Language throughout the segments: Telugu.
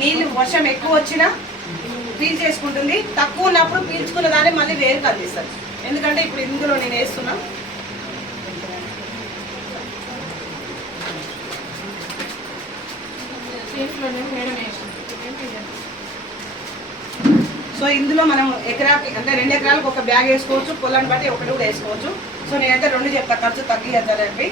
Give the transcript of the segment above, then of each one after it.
నీళ్ళు వర్షం ఎక్కువ వచ్చినా పీల్ చేసుకుంటుంది తక్కువ ఉన్నప్పుడు పీల్చుకున్న దాన్ని మళ్ళీ వేరు కందిస్తారు ఎందుకంటే ఇప్పుడు ఇందులో నేను వేస్తున్నా. సో ఇందులో మనం ఎకరాకి అంటే రెండు ఎకరాలకు ఒక బ్యాగ్ వేసుకోవచ్చు పొలాన్ని బట్టి ఒకటి కూడా వేసుకోవచ్చు. సో నేనైతే రెండు చెప్తా ఖర్చు తగ్గిద్దని చెప్పి.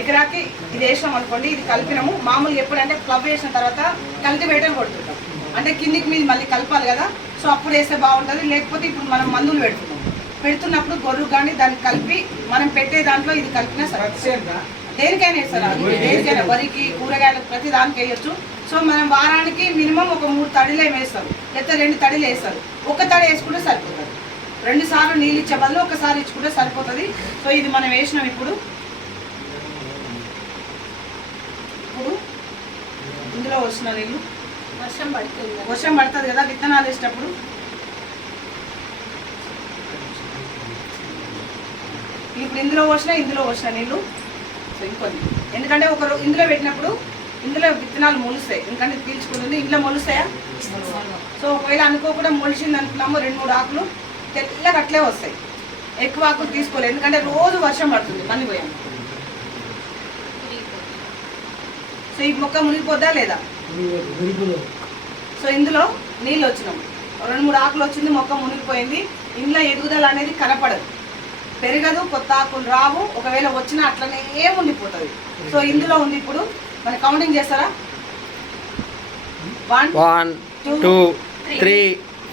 ఎకరాకి ఇది వేసినాం అనుకోండి ఇది కలిపినాము. మామూలుగా ఎప్పుడంటే ప్లవ్ వేసిన తర్వాత కల్టివేటర్ కొడుతుంటాం. అంటే కిందికి మీద మళ్ళీ కలపాలి కదా సో అప్పుడు వేస్తే బాగుంటుంది. లేకపోతే ఇప్పుడు మనం మందులు పెడుతున్నాం. పెడుతున్నప్పుడు గొర్రు కానీ దాన్ని కలిపి మనం పెట్టే దాంట్లో ఇది కలిపినా సరే. దేనికైనా వేస్తారు అది. దేనికైనా వరికి కూరగాయలకు ప్రతి దానికి వేయొచ్చు. సో మనం వారానికి మినిమం ఒక మూడు తడిలే వేస్తారు. లేకపోతే రెండు తడిలు వేస్తారు. ఒక తడి వేసుకుంటే సరిపోతుంది. రెండు సార్లు నీళ్ళు ఇచ్చే బదులు ఒకసారి ఇచ్చుకుంటే సరిపోతుంది. సో ఇది మనం వేసినాం ఇప్పుడు. ఇందులో వస్తున్న నీళ్ళు? వర్షం పడుతుంది. వర్షం పడుతుంది కదా విత్తనాలు వేసేటప్పుడు? ఇప్పుడు ఇందులో పోసిన ఇందులో పోసిన నీళ్ళు? సో ఇంకొన్ని. ఎందుకంటే ఒక ఇందులో పెట్టినప్పుడు ఇందులో విత్తనాలు మొలుస్తాయి. ఎందుకంటే పీల్చుకుంటుంది. ఇంట్లో మొలుస్తాయా? సో ఒకవేళ అనుకోకుండా మొలిచింది అనుకున్నాము రెండు మూడు ఆకులు తెల్లగా అట్లే వస్తాయి. ఎక్కువ ఆకులు తీసుకోలేదు. ఎందుకంటే రోజు వర్షం పడుతుంది మళ్ళీ పోయాము సో ఈ మొక్క మునిగిపోద్దా లేదా? సో ఇందులో నీళ్ళు వచ్చినాం. రెండు మూడు ఆకులు వచ్చింది మొక్క మునిగిపోయింది. ఇంట్లో ఎదుగుదల అనేది కనపడదు. పెరగదు కొత్త ఆకులు రావు. ఒకవేళ వచ్చినా అట్లనే ఉండిపోతుంది. సో ఇందులో ఉంది ఇప్పుడు మన కౌంటింగ్ చేస్తారా? One one two three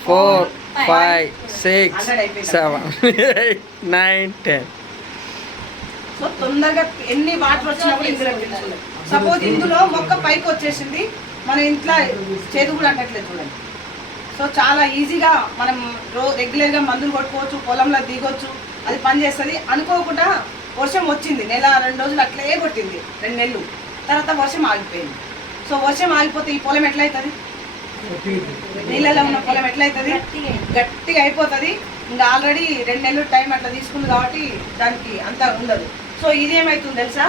four five six seven eight nine ten so తొందరగా ఎన్ని వాటర్ వచ్చినా కూడా ఇందులో పెంచుకోలేదు సపోజ్ ఇందులో మొక్క పైకి వచ్చేసింది. మన ఇంట్లో చేదు కూడా అంటట్లేదు చూడండి. సో చాలా ఈజీగా మనం రో రెగ్యులర్గా మందులు కొట్టుకోవచ్చు పొలంలో దిగొచ్చు అది పని చేస్తుంది. అనుకోకుండా వర్షం వచ్చింది నెల రెండు రోజులు అట్లే కొట్టింది రెండు నెలలు. తర్వాత వర్షం ఆగిపోయింది. సో వర్షం ఆగిపోతే ఈ పొలం ఎట్లయితుంది? నీళ్ళలో ఉన్న పొలం ఎట్లయితుంది? గట్టిగా అయిపోతుంది. ఇంకా ఆల్రెడీ రెండు నెలలు టైం అట్లా తీసుకుంది కాబట్టి దానికి అంత ఉండదు. సో ఇది ఏమవుతుంది తెలుసా?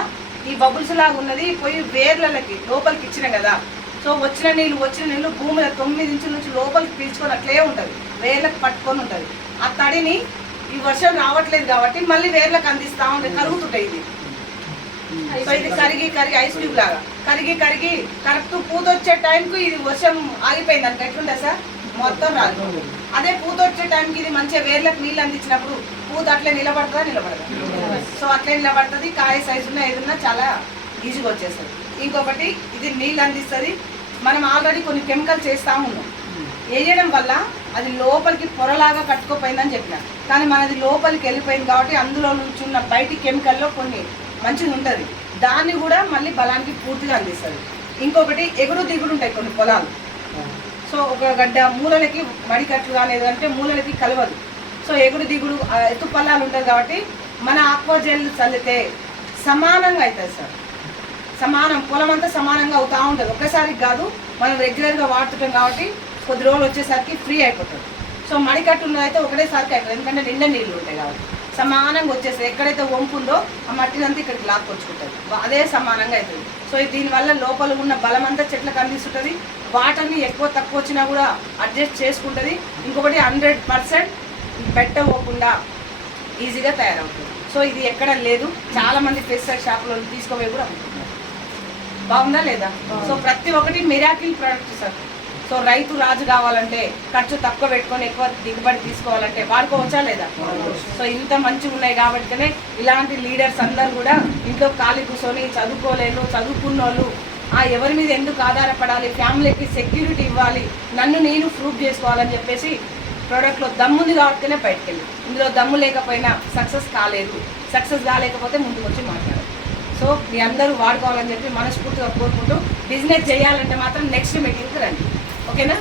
ఈ బబుల్స్ లాగా ఉన్నది పోయి వేర్లకి లోపలికి ఇచ్చిన కదా. సో వచ్చిన నీళ్ళు వచ్చిన నీళ్ళు భూమిలో తొమ్మిది ఇంచుల నుంచి లోపలికి పీల్చుకొని అట్లే ఉంటుంది. వేర్లకు పట్టుకొని ఉంటుంది. ఆ తడిని ఈ వర్షం రావట్లేదు కాబట్టి మళ్ళీ వేర్లకు అందిస్తా ఉంటుంది కరుగుతుంటాయి ఇది. సో ఇది కరిగి కరిగి ఐస్ క్యూబ్ లాగా. కరిగి కరిగి కరెక్ట్ పూత వచ్చే ఇది వర్షం ఆగిపోయింది అంటే ఎట్లుండే సార్? మొత్తం రాదు. అదే పూత వచ్చే టైంకి ఇది మంచిగా వేర్లకు నీళ్ళు అందించినప్పుడు పూత అట్లే నిలబడుతుందా నిలబడదా? సో అట్లే నిలబడుతుంది కాయ సైజు ఉన్న ఏదున్నా చాలా ఈజీగా వచ్చేస్తుంది. ఇంకొకటి ఇది నీళ్ళు అందిస్తుంది. మనం ఆల్రెడీ కొన్ని కెమికల్ చేస్తా ఉన్నాం వేయడం వల్ల అది లోపలికి పొరలాగా కట్టుకోపోయిందని చెప్పిన. కానీ మనది లోపలికి వెళ్ళిపోయింది కాబట్టి అందులో నుంచి ఉన్న బయటి కెమికల్లో కొన్ని మంచిగా ఉంటుంది. దాన్ని కూడా మళ్ళీ బలానికి పూర్తిగా అందిస్తుంది. ఇంకొకటి ఎగుడు దిగుడు ఉంటాయి కొన్ని పొలాలు. సో ఒక గడ్డ మూలలకి మడికట్లు కానీ అంటే మూలలకి కలవదు. సో ఎగుడు దిగుడు ఎత్తు పల్లాలు ఉంటుంది కాబట్టి మన ఆక్వాజెల్ చల్లితే సమానంగా అవుతుంది సార్. సమానం పొలం అంతా సమానంగా అవుతూ ఉంటుంది. ఒకసారి కాదు మనం రెగ్యులర్గా వాడుతుంటాం కాబట్టి కొద్ది రోజులు వచ్చేసరికి ఫ్రీ అయిపోతుంది. సో మడికట్టు ఉన్నదైతే ఒకటేసారికి అయిపోతుంది. ఎందుకంటే నిండా నీళ్ళు ఉంటాయి కాబట్టి. సమానంగా వచ్చేస్తుంది. ఎక్కడైతే వంపు ఉందో ఆ మట్టినంతా ఇక్కడికి లాక్కొచ్చుకుంటుంది అదే సమానంగా అవుతుంది సో దీనివల్ల లోపల ఉన్న బలం అంతా చెట్లకు అందిస్తుంటుంది. వాటర్ని ఎక్కువ తక్కువ వచ్చినా కూడా అడ్జస్ట్ చేసుకుంటుంది. ఇంకొకటి హండ్రెడ్ పర్సెంట్ పెట్టకపోకుండా ఈజీగా తయారవుతుంది. సో ఇది ఎక్కడ లేదు. చాలా మంది పెస్టిసైడ్ షాపులో తీసుకోపోయి కూడా అమ్ముతున్నారు. బాగుందా లేదా? సో ప్రతి ఒక్కటి మిరాకిల్ ప్రోడక్ట్ సార్. సో రైతు రాజు కావాలంటే ఖర్చు తక్కువ పెట్టుకొని ఎక్కువ దిగుబడి తీసుకోవాలంటే వాడుకోవచ్చా లేదా? సో ఇంత మంచిగా ఉన్నాయి కాబట్టినే ఇలాంటి లీడర్స్ అందరు కూడా ఇంట్లో ఖాళీ కూర్చొని చదువుకోలేరు చదువుకున్న వాళ్ళు ఆ ఎవరి మీద ఎందుకు ఆధారపడాలి? ఫ్యామిలీకి సెక్యూరిటీ ఇవ్వాలి. నన్ను నేను ప్రూవ్ చేసుకోవాలని చెప్పేసి ప్రోడక్ట్లో దమ్ముంది కాబట్టినే బయటకు వెళ్ళి ఇందులో దమ్ము లేకపోయినా సక్సెస్ కాలేదు. సక్సెస్ కాలేకపోతే ముందుకు వచ్చి మాట్లాడాలి సో మీ అందరూ వాడుకోవాలని చెప్పి మనస్ఫూర్తిగా కోరుకుంటూ బిజినెస్ చేయాలంటే మాత్రం నెక్స్ట్ మీటింగ్కి రండి. ఓకేనా